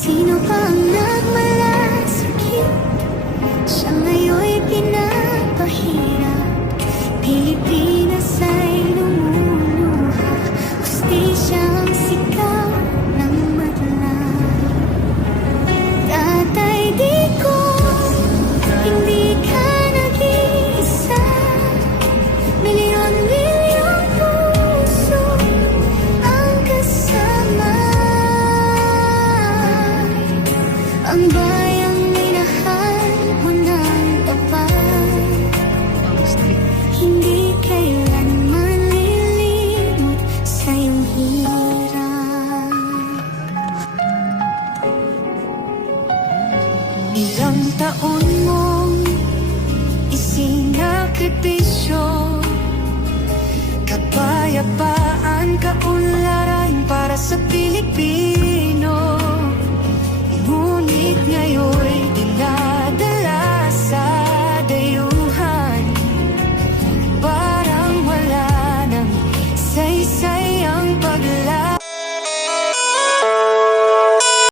Sino pa ang nagmalasakit? Siya ngayon'y pinapahirap. Pilipinas ay lumuluha. Hustisyang sigaw ng madla. Tatay, di ko hindi ka nag-iisa. Milyon-milyong puso ang kasama. Ang bayang minahal mo ng tapat, hindi kailanman lilimot sa iyong hirap. Ilang taon mong isinakripisyo, kapayapaan, kaunlaran para sa Pilipinas.